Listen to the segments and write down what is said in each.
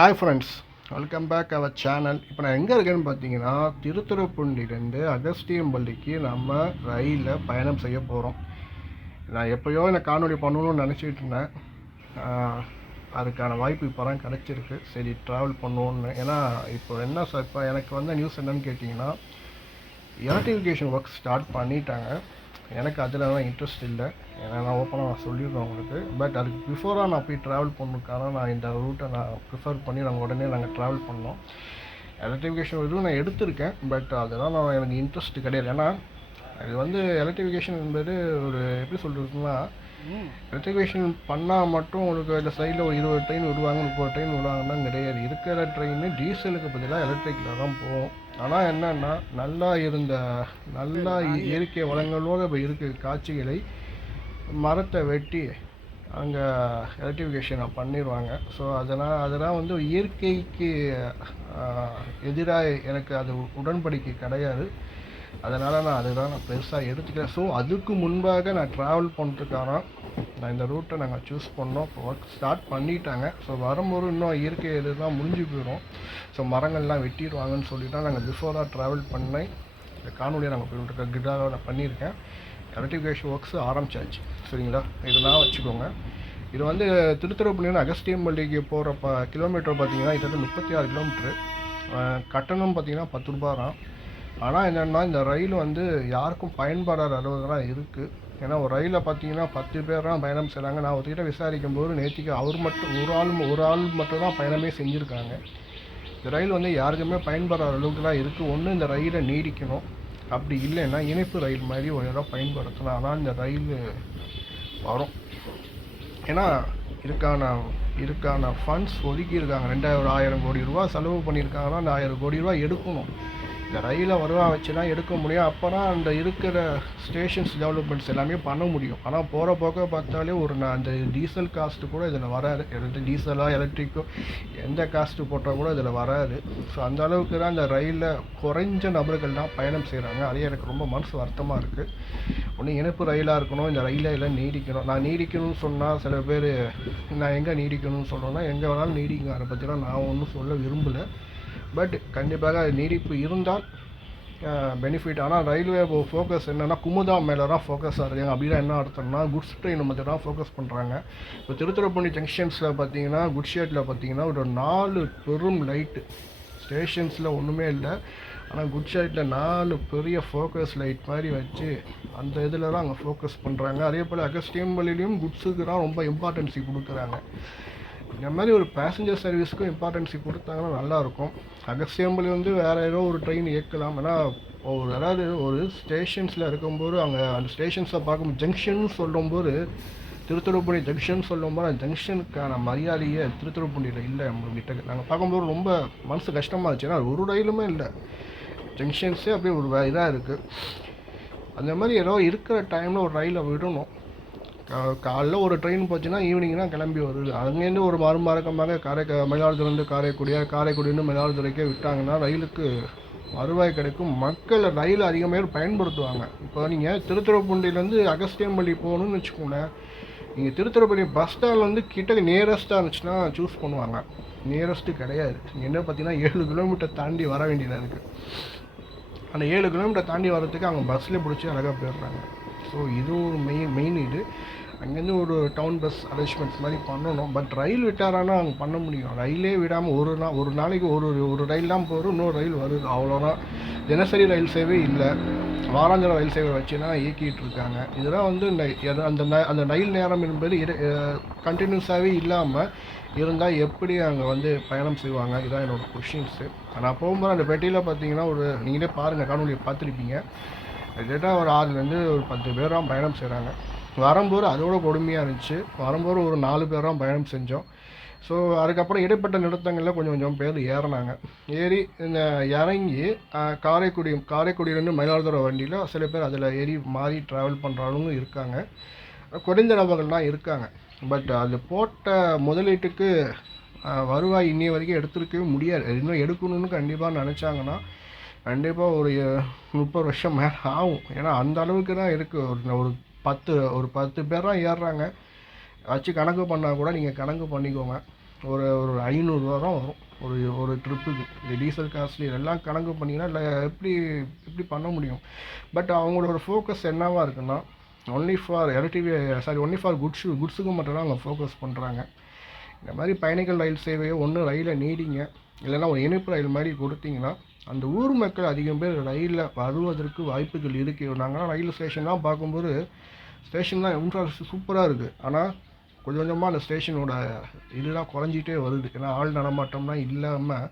Hi friends, welcome back our channel. இப்போ நான் எங்கே இருக்கேன்னு பார்த்தீங்கன்னா, திருத்துறைப்பூண்டிலேருந்து அகஸ்தியம்பள்ளிக்கு நம்ம ரயிலில் பயணம் செய்ய போகிறோம். நான் எப்போயோ இந்த காணொலி பண்ணணும்னு நினச்சிக்கிட்டு இருந்தேன். அதுக்கான வாய்ப்பு இப்போ தான் கிடச்சிருக்கு. சரி, ட்ராவல் பண்ணுவோன்னு. ஏன்னா இப்போ என்ன இப்போ எனக்கு வந்த நியூஸ் என்னன்னு கேட்டிங்கன்னா, எலக்ட்ரிஃபிகேஷன் ஒர்க் ஸ்டார்ட் பண்ணிட்டாங்க. எனக்கு அதில் தான் இன்ட்ரெஸ்ட் இல்லை. ஏன்னா நான் ஓப்பனாக சொல்லிடுறேன் உங்களுக்கு. பட் அதுக்கு பிஃபோராக நான் போய் ட்ராவல் பண்ணுறதுக்காக நான் இந்த ரூட்டை நான் ப்ரிஃபர் பண்ணி நாங்கள் ட்ராவல் பண்ணோம். எலக்ட்ரிஃபிகேஷன் இதுவும் நான் எடுத்திருக்கேன். பட் அதெல்லாம் எனக்கு இன்ட்ரெஸ்ட் கிடையாது. ஏன்னா இது எலக்ட்ரிஃபிகேஷன் என்பது ஒரு எப்படி சொல்கிறதுன்னா, எலக்ட்ரிஃபிகேஷன் பண்ணால் மட்டும் உங்களுக்கு இந்த சைடில் ஒரு 20 ட்ரெயின் விடுவாங்க, 30 ட்ரெயின் விடுவாங்கன்னா கிடையாது. இருக்கிற ட்ரெயின் டீசலுக்கு பதிலாக எலக்ட்ரிக்கில் தான் போகும். ஆனால் என்னென்னா, நல்லா இயற்கை வளங்களோடு இப்போ இருக்கிற காட்சிகளை மரத்தை வெட்டி அங்கே எலக்ட்ரிஃபிகேஷனை பண்ணிடுவாங்க. ஸோ அதெல்லாம் இயற்கைக்கு எதிராக எனக்கு அது உடன்படிக்கை கிடையாது. அதனால் நான் பெருசாக எடுத்துக்கிறேன். ஸோ அதுக்கு முன்பாக நான் ட்ராவல் பண்ணுறதுக்கான நான் இந்த ரூட்டை நாங்கள் சூஸ் பண்ணோம். இப்போ ஒர்க் ஸ்டார்ட் பண்ணிட்டாங்க. ஸோ வரும்போது இன்னும் இயற்கை இதுதான் முடிஞ்சு போயிடும். ஸோ மரங்கள்லாம் வெட்டிடுவாங்கன்னு சொல்லிட்டு நாங்கள் பிஃபோராக ட்ராவல் பண்ணி இந்த காணொலியை நாங்கள் போய்ட்டு கிட்டாக நான் பண்ணியிருக்கேன். எலக்ட்ரிஃபிகேஷன் ஒர்க்ஸ் ஆரம்பிச்சாச்சு. சரிங்களா, இதெல்லாம் வச்சுக்கோங்க. இது திருத்துறைப்பூண்டிலேருந்து அகஸ்தியம்பள்ளிக்கு போகிற கிலோமீட்டர் பார்த்தீங்கன்னா இது 36 கிலோமீட்ரு. கட்டணம் பார்த்தீங்கன்னா 10 ரூபா தான். ஆனால் என்னென்னா, இந்த ரயில் யாருக்கும் பயன்படாத அளவுக்கு தான் இருக்குது. ஏன்னா ஒரு ரயிலில் பார்த்தீங்கன்னா 10 பேர் தான் பயணம் செய்கிறாங்க. நான் ஒருத்திட்ட விசாரிக்கும் போது நேற்றுக்கு அவர் மட்டும் ஒரு ஆள் மட்டும் தான் பயணமே செஞ்சுருக்காங்க. இந்த ரயில் யாருக்குமே பயன்படாத அளவுக்கு தான் இருக்குது. ஒன்று இந்த ரயிலை நீடிக்கணும், அப்படி இல்லைன்னா இணைப்பு ரயில் மாதிரி ஒரு இடம் பயன்படுத்தலாம். ஆனால் இந்த ரயில் வரும். ஏன்னா இதுக்கான ஃபண்ட்ஸ் ஒதுக்கியிருக்காங்க. 1000 கோடி ரூபா செலவு பண்ணியிருக்காங்கன்னா அந்த 1000 கோடி ரூபா எடுக்கணும். இந்த ரயிலை வருவா வச்சு தான் எடுக்க முடியும். அப்போ தான் அந்த இருக்கிற ஸ்டேஷன்ஸ் டெவலப்மெண்ட்ஸ் எல்லாமே பண்ண முடியும். ஆனால் போகிற போக்க பார்த்தாலே அந்த டீசல் காஸ்ட்டு கூட இதில் வராது. டீசலாக எலக்ட்ரிக்கோ எந்த காஸ்ட்டு போட்டால் கூட இதில் வராது. ஸோ அந்த அளவுக்கு தான் இந்த ரயிலில் குறைஞ்ச நபர்கள் தான் பயணம் செய்கிறாங்க. அதே எனக்கு ரொம்ப மனசு வருத்தமாக இருக்குது. ஒன்று இணைப்பு ரயிலாக இருக்கணும், இந்த ரயிலை எல்லாம் நீடிக்கணும். நான் நீடிக்கணும்னு சொன்னால் சில பேர் நான் எங்கே நீடிக்கணும்னு சொல்கிறேன்னா, எங்கே வேணாலும் நீடிங்க. அதை பற்றிலாம் நான் ஒன்றும் சொல்ல விரும்பலை. பட் கண்டிப்பாக நீடிப்பு இருந்தால் பெனிஃபிட். ஆனால் ரயில்வே ஃபோக்கஸ் என்னென்னா குமுதா மேலே தான் ஃபோக்கஸாக இருக்காங்க. அப்படின்னா என்ன அர்த்தம்னா, குட்ஸ் ட்ரெயின் மட்டும் தான் ஃபோக்கஸ் பண்ணுறாங்க. இப்போ திருத்துறைப்பூண்டி ஜங்ஷன்ஸில் பார்த்தீங்கன்னா, குட் ஷேட்டில் பார்த்தீங்கன்னா ஒரு 4 பெரும் லைட்டு ஸ்டேஷன்ஸில் ஒன்றுமே இல்லை. ஆனால் குட் ஷேட்டில் 4 பெரிய ஃபோக்கஸ் லைட் மாதிரி வச்சு அந்த இதில் தான் அங்கே ஃபோக்கஸ் பண்ணுறாங்க. அதே போல் அகஸ்தியம்பள்ளிலையும் குட்ஸுக்கு தான் ரொம்ப இம்பார்ட்டன்ஸி கொடுக்குறாங்க. இந்த மாதிரி ஒரு பேசஞ்சர் சர்வீஸ்க்கும் இம்பார்ட்டன்ஸி கொடுத்தாங்கன்னா நல்லாயிருக்கும். அகஸ்தியம்பள்ளி வேறு ஏதோ ஒரு ட்ரெயின் இயக்கலாம். ஏன்னா அதாவது ஒரு ஸ்டேஷன்ஸில் இருக்கும்போது அங்கே அந்த ஸ்டேஷன்ஸை பார்க்கும்போது ஜங்ஷன் சொல்லும்போது, திருத்துறைப்பூண்டி ஜங்ஷன் சொல்லும்போது அந்த ஜங்ஷனுக்கான மரியாதையே திருத்துறைப்பூண்டியில் இல்லை. நம்மகிட்ட நாங்கள் பார்க்கும்போது ரொம்ப மனசு கஷ்டமாக இருந்துச்சு. ஏன்னா ஒரு ரயிலுமே இல்லை, ஜங்ஷன்ஸே அப்படியே ஒரு இதாக இருக்குது. அந்த மாதிரி ஏதோ இருக்கிற டைமில் ஒரு ரயிலை விடணும். காலைல ஒரு ட்ரெயின் போச்சுன்னா ஈவினிங் தான் கிளம்பி வருது. அங்கேருந்து ஒரு மறுமார்க்கமாக மயிலாடுதுறையிலேருந்து காரைக்குடியிலேருந்து மயிலாடுதுறைக்கே விட்டாங்கன்னா ரயிலுக்கு வருவாய் கிடைக்கும். மக்கள் ரயில் அதிகமாக பயன்படுத்துவாங்க. இப்போ நீங்கள் திருத்துறைப்பூண்டிலேருந்து அகஸ்தியம்பள்ளி போகணுன்னு வச்சுக்கோங்களேன், நீங்கள் திருத்துறைப்பூண்டி பஸ் ஸ்டாண்ட் கிட்ட நியரஸ்ட்டாக இருந்துச்சுன்னா சூஸ் பண்ணுவாங்க. நியரஸ்ட்டு கிடையாது. என்ன பார்த்தீங்கன்னா 7 கிலோமீட்டர் தாண்டி வர வேண்டியதாக இருக்குது. அந்த 7 கிலோமீட்டர் தாண்டி வர்றதுக்கு அவங்க பஸ்ஸில் பிடிச்சி அழகாக போயிடுறாங்க. ஸோ இது ஒரு மெயின் இது. அங்கேருந்து ஒரு டவுன் பஸ் அரேஞ்ச்மெண்ட்ஸ் மாதிரி பண்ணணும். பட் ரயில் விட்டாரானா அவங்க பண்ண முடியும். ரயிலே விடாமல் ஒரு நாளைக்கு ஒரு ரயில் தான் போகும், இன்னொரு ரயில் வருது, அவ்வளோதான். தினசரி ரயில் சேவை இல்லை, வாராந்திர ரயில் சேவை வச்சு தான் இயக்கிட்டு இருக்காங்க. இதெல்லாம் அந்த ரயில் நேரம் என்பது கண்டினியூஸாகவே இல்லாமல் இருந்தால் எப்படி அங்கே பயணம் செய்வாங்க? இதுதான் என்னோடய கொஷின்ஸு. நான் போகும்போது அந்த பெட்டியில் பார்த்தீங்கன்னா நீங்களே பாருங்கள், காணொலியை பார்த்துருப்பீங்க, கிட்டத்தட்ட ஒரு 6லேருந்து ஒரு 10 பேர் தான் பயணம் செய்கிறாங்க. வரும்போது அதோட கொடுமையாக இருந்துச்சு. வரும்போது ஒரு 4 பேர் தான் பயணம் செஞ்சோம். ஸோ அதுக்கப்புறம் இடைப்பட்ட நிறுத்தங்களில் கொஞ்சம் பேர் ஏறி இந்த இறங்கி காரைக்குடியிலேருந்து மயிலாடுதுறை வண்டியில் சில பேர் அதில் ஏறி மாறி ட்ராவல் பண்ணுறவங்களும் இருக்காங்க. குறைந்த நபர்கள் தான் இருக்காங்க. பட் அது போட்ட முதலீட்டுக்கு வருவாய் இன்னைய வரைக்கும் எடுத்துருக்கவே முடியாது. இன்னும் எடுக்கணும்னு கண்டிப்பாக நினச்சாங்கன்னா கண்டிப்பாக ஒரு 30 வருஷம் மேலே ஆகும். ஏன்னா அந்த அளவுக்கு தான் இருக்குது. ஒரு 10 பேர் தான் ஏறுறாங்க. வச்சு கணக்கு பண்ணால் கூட நீங்கள் கணக்கு பண்ணிக்கோங்க. ஒரு ஒரு ரூ. 500 தான் வரும் ஒரு ஒரு ட்ரிப்புக்கு. இந்த டீசல் காஸ்ட்லி இதெல்லாம் கணக்கு பண்ணிங்கன்னா இல்லை எப்படி எப்படி பண்ண முடியும்? பட் அவங்களோட ஃபோக்கஸ் என்னவா இருக்குன்னா ஒன்லி ஃபார் எலக்ட்ரிவி சாரி ஒன்லி ஃபார் குட்ஸுக்கு மட்டும் தான் அவங்க ஃபோக்கஸ் பண்ணுறாங்க. இந்த மாதிரி பயணிகள் ரயில் சேவையை ஒன்று ரயிலை நீடிங்க, இல்லைன்னா ஒரு இணைப்பு ரயில் மாதிரி கொடுத்தீங்கன்னா அந்த ஊர் மக்கள் அதிகம் பேர் ரயிலில் வருவதற்கு வாய்ப்புகள் இருக்குது. நாங்களாம் ரயில் ஸ்டேஷன்லாம் பார்க்கும்போது ஸ்டேஷன்லாம் இன்ஃப்ராஸ்ட்ரக்சர் சூப்பராக இருக்குது, ஆனால் கொஞ்சம் கொஞ்சமாக அந்த ஸ்டேஷனோட இதெல்லாம் குறைஞ்சிட்டே வருது. ஏன்னா ஆள் நடமாட்டம்லாம் இல்லாமல்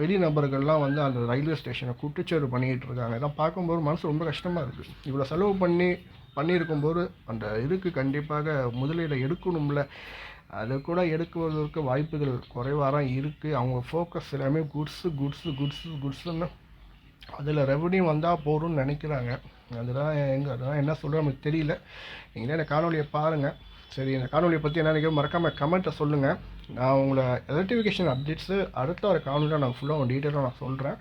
வெளி நபர்கள்லாம் வந்து அந்த ரயில்வே ஸ்டேஷனை குட்டுச்சேறு பண்ணிக்கிட்டு இருக்காங்க. இதெல்லாம் பார்க்கும்போது மனசு ரொம்ப கஷ்டமாக இருக்குது. இவ்வளோ செலவு பண்ணியிருக்கும்போது அந்த இதுக்கு கண்டிப்பாக முதலீடை எடுக்கணும்ல. அது கூட எடுக்குவதற்கு வாய்ப்புகள் குறைவாக தான் இருக்குது. அவங்க ஃபோக்கஸ் எல்லாமே குட்ஸுன்னு அதில் ரெவன்யூ வந்தால் போதும்னு நினைக்கிறாங்க. அதெல்லாம் என்ன சொல்கிறோம் நமக்கு தெரியல. நீங்களே இந்த காணொலியை பாருங்கள். சரி, இந்த காணொலியை பற்றி என்ன நினைக்கிறோம் மறக்காமல் கமெண்ட்டை சொல்லுங்கள். நான் உங்களை எலக்ட்ரிஃபிகேஷன் அப்டேட்ஸு அடுத்த ஒரு காணொலியில் நான் ஃபுல்லாக டீட்டெயிலாக நான் சொல்கிறேன்.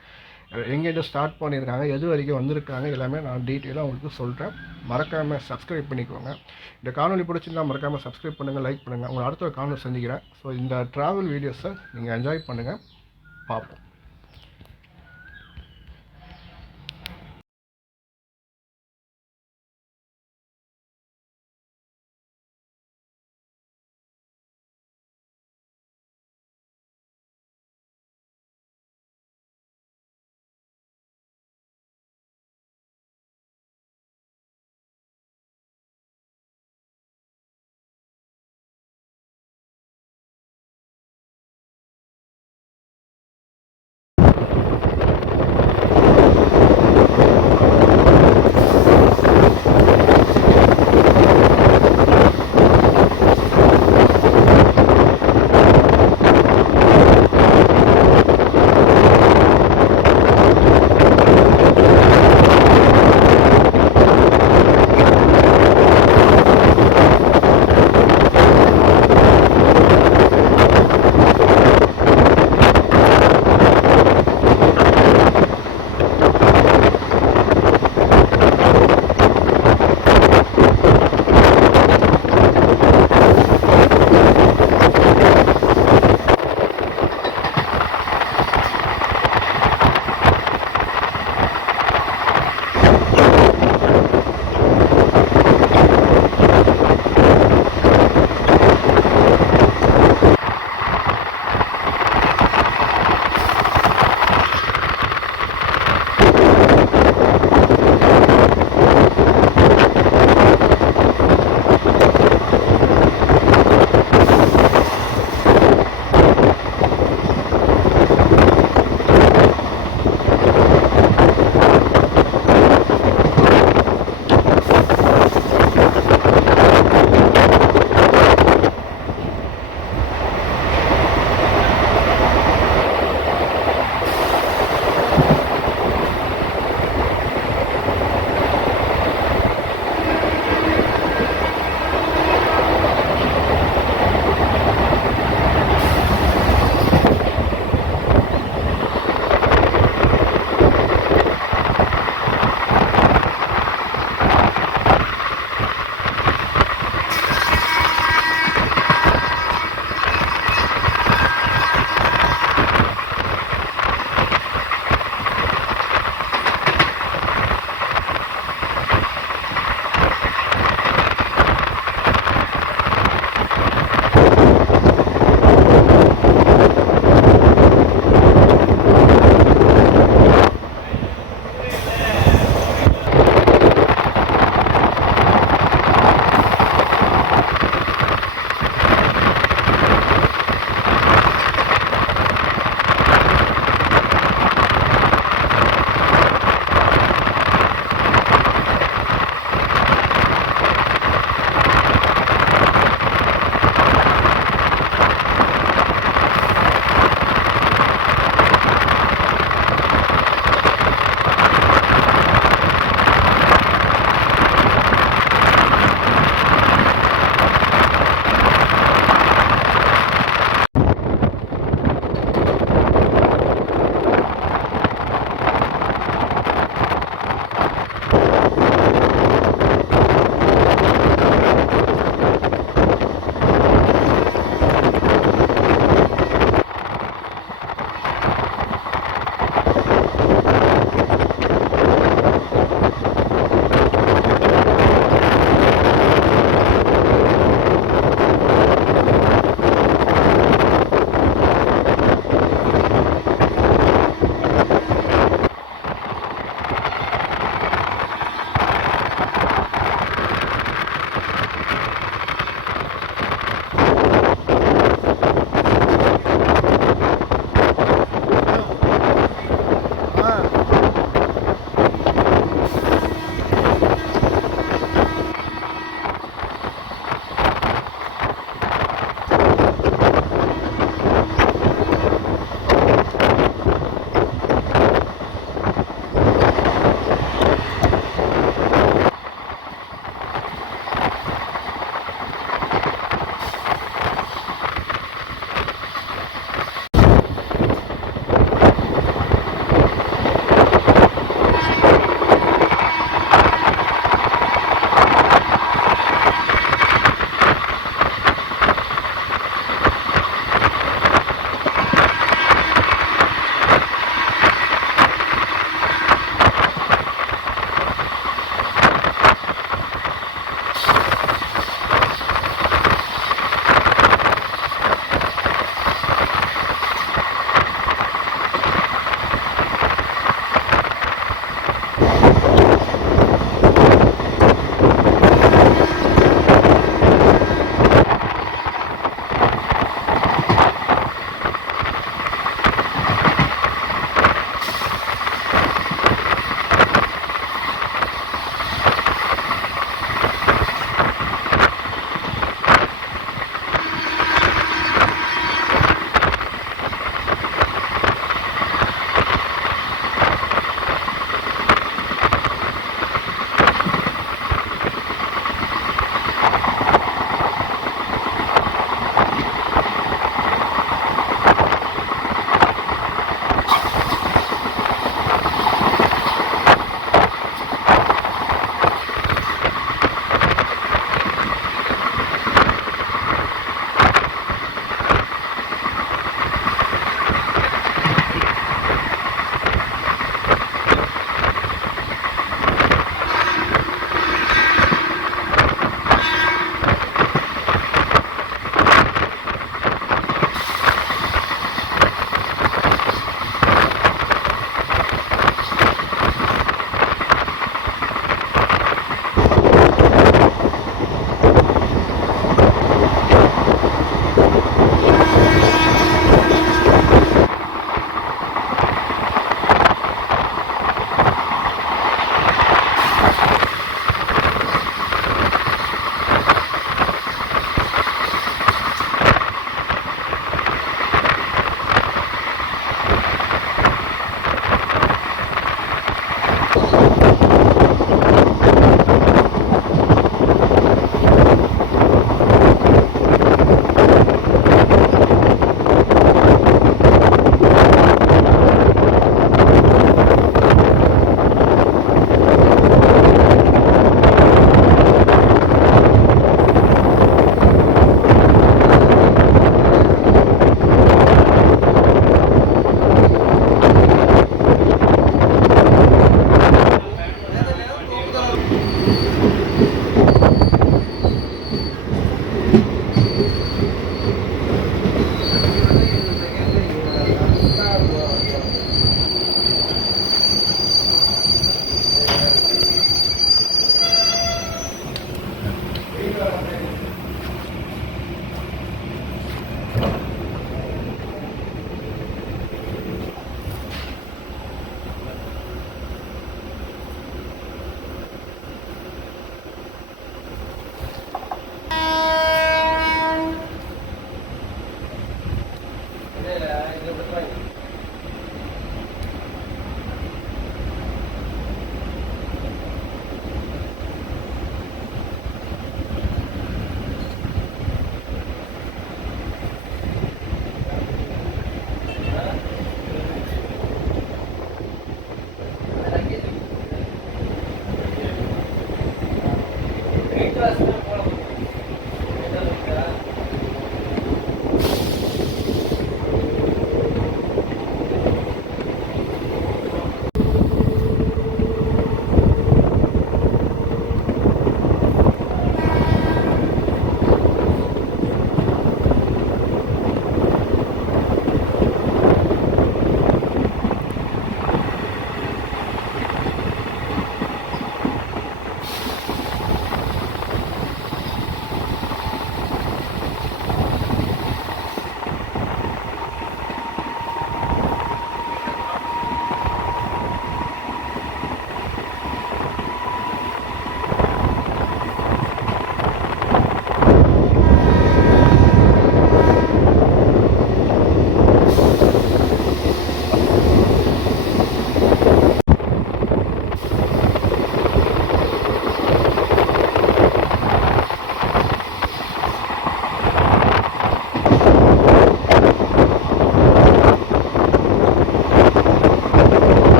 எங்கேருந்து ஸ்டார்ட் பண்ணியிருக்காங்க, எது வரைக்கும் வந்திருக்காங்க, எல்லாமே நான் டீட்டெயிலாக உங்களுக்கு சொல்கிறேன். மறக்காமல் சப்ஸ்கிரைப் பண்ணிக்கோங்க. இந்த காணொலி பிடிச்சிருந்தால் மறக்காமல் சப்ஸ்கிரைப் பண்ணுங்கள், லைக் பண்ணுங்கள். உங்களை அடுத்த ஒரு காணொலி சந்திக்கிறேன். ஸோ இந்த ட்ராவல் வீடியோஸை நீங்கள் என்ஜாய் பண்ணுங்கள். பார்ப்போம்.